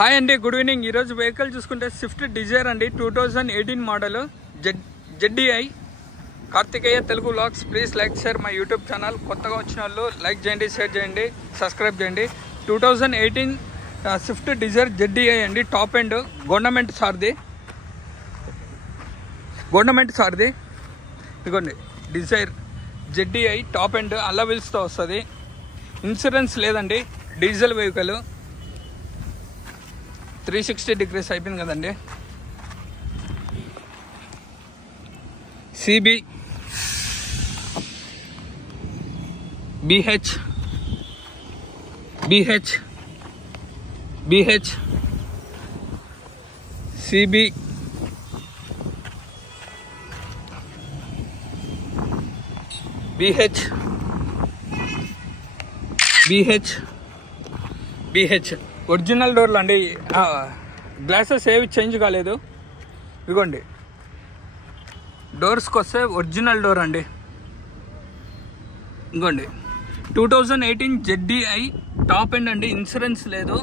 Hi అండి, good evening. ఈరోజు vehicle చూసుకుంటే స్విఫ్ట్ డిజైర్ అండి, 2018 model ZDI. Karthikeya Telugu vlogs. Please like, share my YouTube channel. కొత్తగా వచ్చిన వాళ్ళు లైక్ చేయండి, షేర్ చేయండి, సబ్స్క్రైబ్ చేయండి. 2018 స్విఫ్ట్ డిజైర్ ZDI అండి, టాప్ ఎండ్ గవర్నమెంట్ సార్ది. ఇదిగోండి డిజైర్ ZDI టాప్ ఎండ్ అలా వీల్స్తో వస్తుంది. ఇన్సూరెన్స్ లేదండి, డీజిల్ వెహికల్. 360 degrees అయిపోయింది కదండి. CB BH CB BH original డోర్లు అండి. గ్లాసెస్ ఏవి చేంజ్ కాలేదు. ఇదిగోండి డోర్స్కి వస్తే ఒరిజినల్ డోర్ అండి. ఇదిగోండి 2018 ZDI టాప్ ఎండ్ అండి. ఇన్సూరెన్స్ లేదు.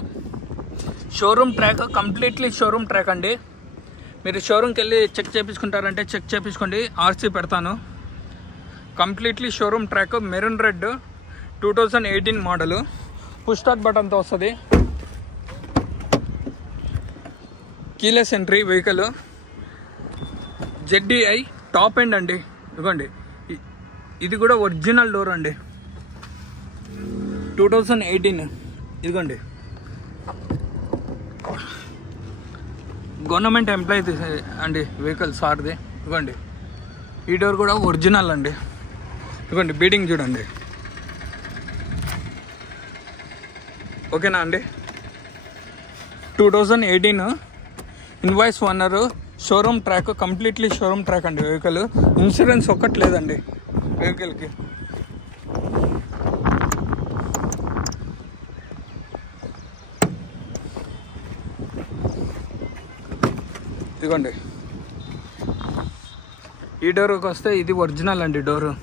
Showroom track, completely showroom track అండి. మీరు షోరూమ్కి వెళ్ళి చెక్ చేయించుకుంటారంటే చెక్ చేయించుకోండి, RC పెడతాను. Completely showroom track, maroon red, 2018 model. Push start బటన్తో వస్తుంది. Keyless entry vehicle. ZDI top end అండి. ఇదిగోండి ఇది కూడా ఒరిజినల్ డోర్ అండి, 2018. ఇదిగోండి గవర్నమెంట్ ఎంప్లాయీ అండి వెహికల్ సార్ది. ఇదిగోండి ఈ డోర్ కూడా ఒరిజినల్ అండి. ఇదిగోండి బీడింగ్ చూడండి. ఓకేనా అండి. 2018 invoice owner, showroom track, completely showroom track అండి వెహికల్. ఇన్సూరెన్స్ ఒక్కటి లేదండి వెహికల్కి. ఇదిగోండి ఈ డోర్కి వస్తే ఇది ఒరిజినల్ అండి డోరు.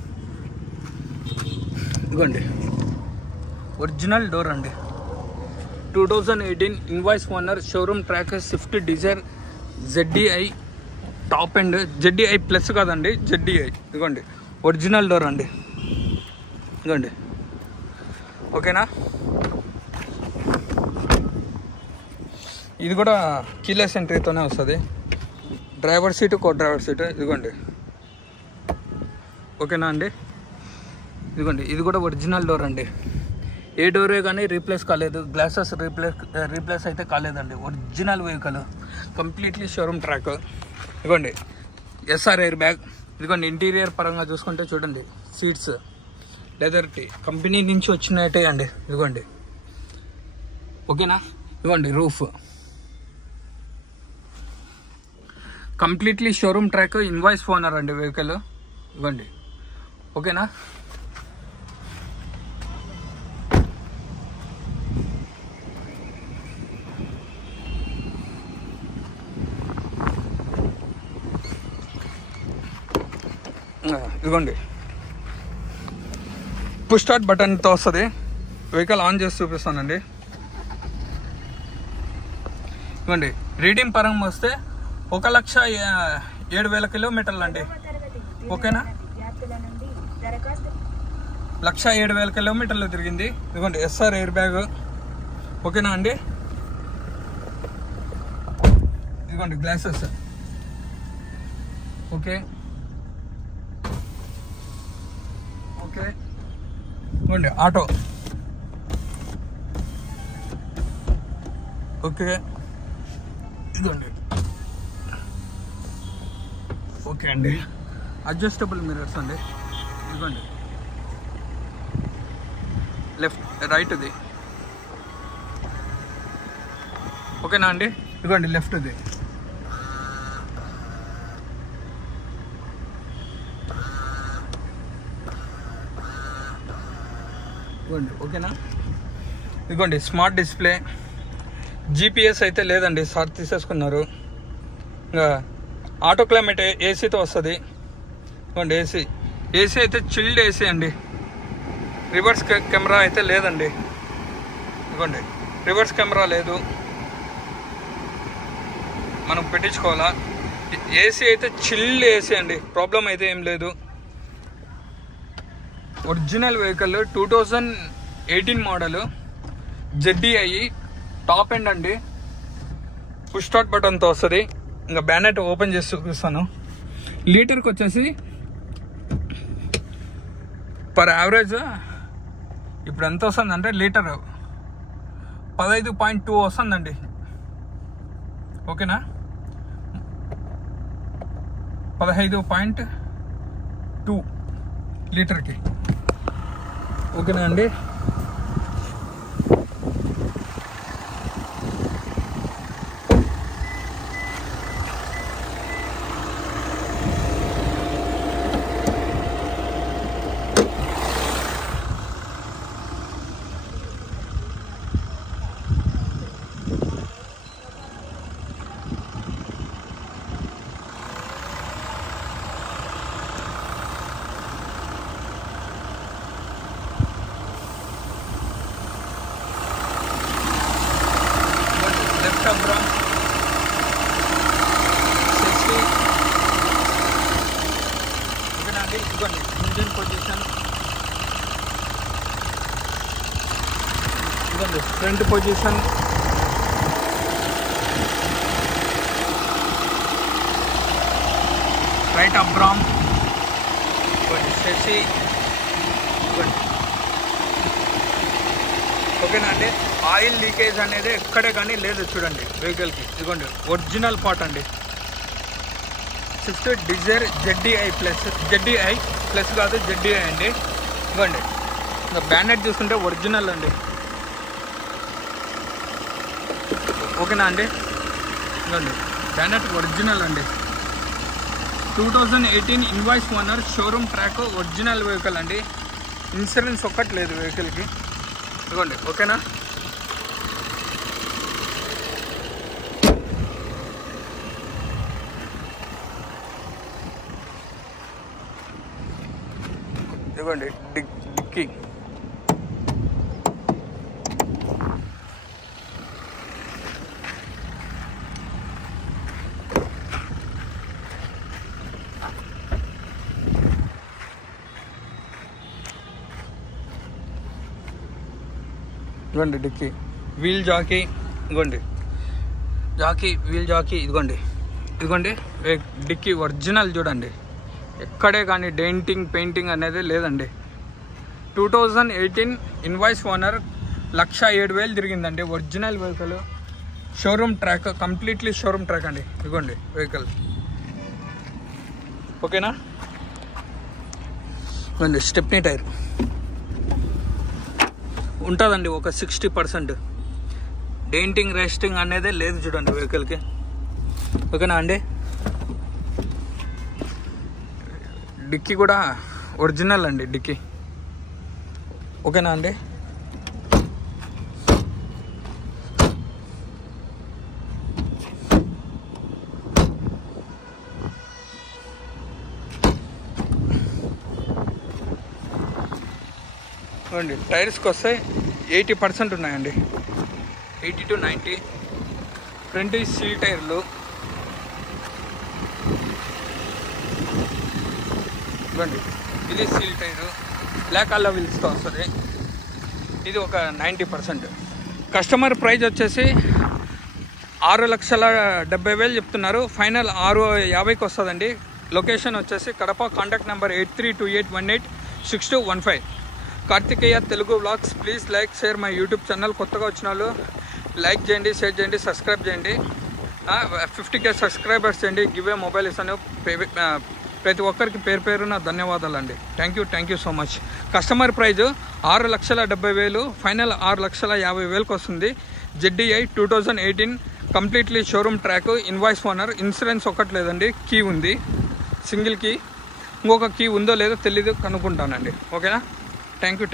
ఇదిగోండి ఒరిజినల్ డోర్ అండి. 2018 invoice owner, showroom track, Swift Dzire ZDI top end. ZDI plus కాదండి, ZDI. ఇదిగోండి ఒరిజినల్ డోర్ అండి. ఇదిగోండి ఓకేనా. ఇది కూడా కీలెస్ ఎంట్రీతోనే వస్తుంది. Driver seat, co driver seat. ఇదిగోండి ఓకేనా అండి. ఇదిగోండి ఇది కూడా ఒరిజినల్ డోర్ అండి. ఏ డోరే కానీ రీప్లేస్ కాలేదు, గ్లాసెస్ రీప్లేస్ అయితే కాలేదండి. Original vehicle, completely showroom track. ఇదిగోండి SR ఎయిర్ బ్యాగ్. ఇదిగోండి ఇంటీరియర్ పరంగా చూసుకుంటే చూడండి, సీట్స్ లెదర్ టీ కంపెనీ నుంచి వచ్చినట్టే అండి. ఇదిగోండి ఓకేనా. ఇదిగోండి roof completely showroom track, invoice owner అండి వెహికల్. ఇదిగోండి ఓకేనా. ఇదిగోండి పుష్ స్టార్ట్ బటన్తో వస్తుంది. వెహికల్ ఆన్ చేసి చూపిస్తానండి. ఇదిగోండి రీడింగ్ పరంగా వస్తే 1,07,000 కిలోమీటర్లు అండి. ఓకేనా, 1,07,000 కిలోమీటర్లు తిరిగింది. ఇదిగోండి SR ఎయిర్ బ్యాగ్. ఓకేనా అండి. ఇదిగోండి గ్లాసెస్. Okay okay. ఇదిగోండి ఆటో. ఓకే ఇదిగోండి ఓకే అండి. అడ్జస్టబుల్ మిర్రర్స్ అండి. ఇదిగోండి లెఫ్ట్ రైట్ది. ఓకేనా అండి. ఇదిగోండి లెఫ్ట్ది. ఇదిగోండి ఓకేనా. ఇదిగోండి స్మార్ట్ డిస్ప్లే. GPS అయితే లేదండి, సార్ తీసేసుకున్నారు. ఇంకా ఆటో క్లైమేట్ ఏసీతో వస్తుంది. ఇదిగోండి ఏసీ అయితే చిల్డ్ ఏసీ అండి. రివర్స్ కెమెరా అయితే లేదండి. ఇదిగోండి రివర్స్ కెమెరా లేదు. మనం పెట్టించుకోవాలా. ఏసీ అయితే చిల్ ఏసీ అండి, ప్రాబ్లం అయితే ఏం లేదు. Original vehicle 2018 model ZDI top end అండి. పుష్ స్టార్ట్ బటన్తో వస్తుంది. ఇంకా బ్యానెట్ ఓపెన్ చేసి చూపిస్తాను. లీటర్కి వచ్చేసి పర్ యావరేజ్ ఇప్పుడు ఎంత వస్తుందంటే లీటర్ 15.2 వస్తుందండి. ఓకేనా, 15.2 లీటర్కి. ఓకేనా అండి. Left Abram safety. ఓకేనా అండి. ఇదిగోండి ఇంజిన్ పొజిషన్, ఇదిగోండి ఫ్రంట్ పొజిషన్, రైట్ అబ్రామ్, ఇదిగోండి సేఫ్టీ. ఇదిగోండి. ఓకేనా అండి. ఆయిల్ లీకేజ్ అనేది ఎక్కడే కానీ లేదు చూడండి వెహికల్కి. ఇదిగోండి ఒరిజినల్ పార్ట్ అండి. స్విఫ్ట్ డిజైర్ ZDI ప్లస్ కాదు ZDI అండి. ఇదిగోండి ఇంకా బ్యానెట్ చూసుకుంటే ఒరిజినల్ అండి. ఓకేనా అండి. ఇదిగోండి బ్యానెట్ ఒరిజినల్ అండి. 2018 invoice owner, showroom track, original vehicle అండి. ఇన్సూరెన్స్ ఒక్కటి లేదు వెహికల్కి. ఇదిగోండి. ఓకేనా. ఇదిగోండి డిక్కీ. ఇదిగోండి డిక్కీ. Wheel jack. ఇదిగోండి జాకీ, వీల్ జాకీ. ఇదిగోండి డిక్కీ ఒరిజినల్ చూడండి. ఎక్కడే కానీ డెంటింగ్ పెయింటింగ్ అనేది లేదండి. 2018 ఇన్వాయిస్ ఓనర్, 1,07,000 తిరిగిందండి. Original vehicle, showroom track, completely showroom track అండి. ఇదిగోండి వెహికల్. ఓకేనా. ఇదిగోండి స్టెప్నీ టైర్ ఉంటుందండి ఒక 60%. డెంటింగ్ రెస్టింగ్ అనేది లేదు చూడండి వెహికల్కి. ఓకేనా అండి. డిక్కీ కూడా ఒరిజినల్ అండి డిక్కీ. ఓకేనా అండి. చూడండి టైర్స్కి వస్తే 80% ఉన్నాయండి, 80 to 90. ఫ్రంట్ సీల్ టైర్లు. ఇవ్వండి ఇది సీల్ టైరు, బ్లాక్ అల్లా వీల్స్తో వస్తుంది. ఇది ఒక 90%. కస్టమర్ ప్రైస్ వచ్చేసి 6,70,000 చెప్తున్నారు. ఫైనల్ 6,50,000కి వస్తుందండి. లొకేషన్ వచ్చేసి Kadapa. Contact number 8328186215. Karthikeya Telugu vlogs. Please like, share my YouTube channel. కొత్తగా వచ్చిన వాళ్ళు లైక్ చేయండి, షేర్ చేయండి, సబ్స్క్రైబ్ చేయండి. 50K సబ్స్క్రైబర్స్ చేయండి. గివే మొబైల్ ఇస్తాను. ప్రతి ఒక్కరికి పేరున ధన్యవాదాలు అండి. Thank you so much. Customer price 6,70,000, final 6,50,000కి వస్తుంది. ZDI 2018 completely showroom track, invoice owner. Insurance ఒక్కటి లేదండి, కీ ఉంది, సింగిల్ కీ. ఇంకొక కీ ఉందో లేదో తెలీదు, కనుక్కుంటానండి. ఓకేనా. Thank you.